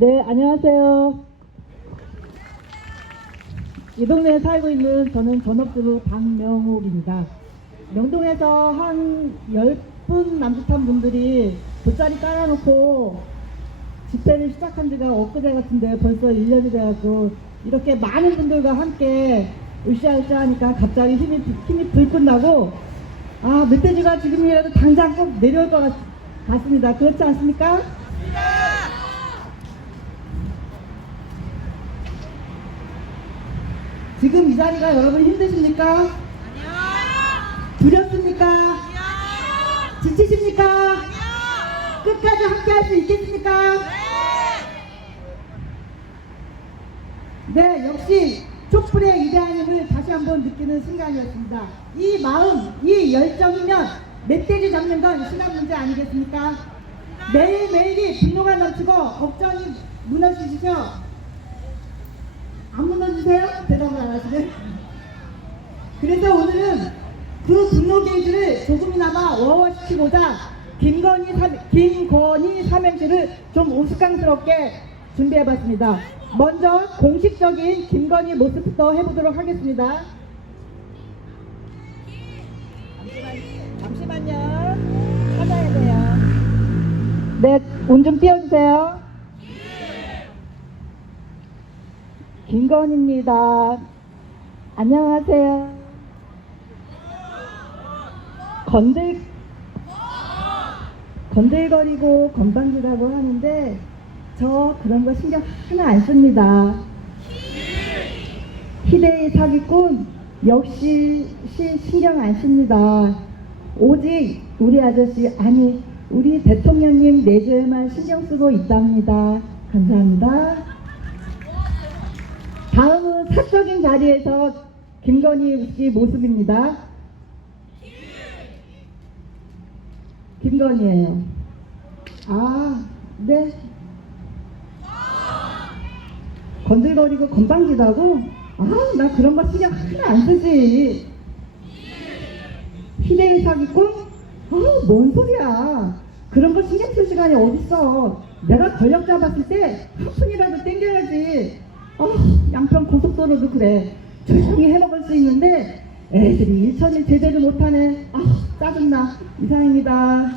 네, 안녕하세요. 이 동네에 살고 있는 저는 전업주부 박명옥입니다. 명동에서 한 10분 남짓한 분들이 돗자리 깔아놓고 집회를 시작한 지가 엊그제 같은데 벌써 1년이 돼가지고 이렇게 많은 분들과 함께 으쌰으쌰 하니까 갑자기 힘이, 힘이 불끈 나고 아, 멧돼지가 지금이라도 당장 꼭 내려올 것 같, 같습니다. 그렇지 않습니까? 지금 이 자리가 여러분 힘드십니까? 아니요. 두렵습니까? 아니요. 지치십니까? 아니요. 끝까지 함께 할 수 있겠습니까? 네. 네, 역시 촛불의 위대한 힘을 다시 한번 느끼는 순간이었습니다. 이 마음, 이 열정이면 멧돼지 잡는 건 시간 문제 아니겠습니까? 매일매일이 분노가 넘치고 걱정이 무너지시죠? 안 무너지세요? 대답을 안 하시네. 그래서 오늘은 그 분노 게이지를 조금이나마 워워시키고자 김건희, 삼, 김건희 삼행시를 좀 우스꽝스럽게 준비해봤습니다. 먼저 공식적인 김건희 모습부터 해보도록 하겠습니다. 잠시만요. 잠시만요. 찾아야 돼요. 네, 운 좀 띄워주세요. 김건희입니다. 안녕하세요. 건들 건들거리고 건방지다고 하는데 저 그런 거 신경 하나 안 씁니다. 희대의 사기꾼 역시 시- 신경 안 씁니다. 오직 우리 아저씨 아니 우리 대통령님 내조에만 신경 쓰고 있답니다. 감사합니다. 사적인 자리에서 김건희 씨 모습입니다. 김건희예요. 아, 네. 건들거리고 건방지다고? 아, 나 그런 거 신경 하나 안 쓰지. 희대의 사기꾼? 아, 뭔 소리야. 그런 거 신경 쓸 시간이 어딨어. 내가 권력 잡았을 때 한 푼이라도 땡겨야지. 아, 양평 고속도로도 그래. 조용히 해먹을 수 있는데 애들이 일천일 제대로 못하네. 아, 짜증나. 이상입니다.